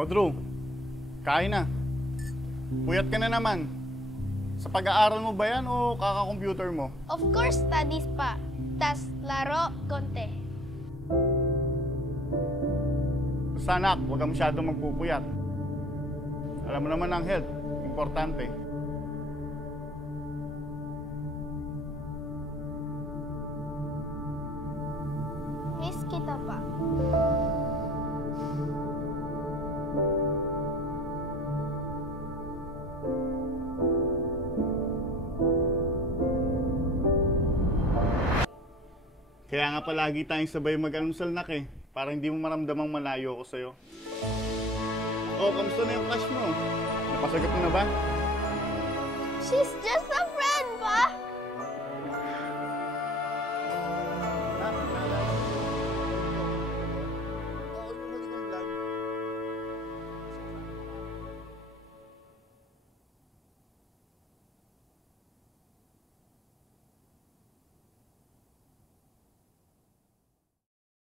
O Drew, kain na. Puyat ka na naman. Sa pag-aaral mo ba yan o kaka-computer mo? Of course, studies pa. Tas laro, konti. Basta anak, huwag ka masyadong magpupuyat. Alam mo naman ang health, importante. Miss kita pa. Kaya nga palagi tayong sabay mag-almusal nak eh. Para hindi mo maramdamang malayo ako sa'yo. Oh, kamusta na yung crush mo? Napasagot mo na ba? She's just a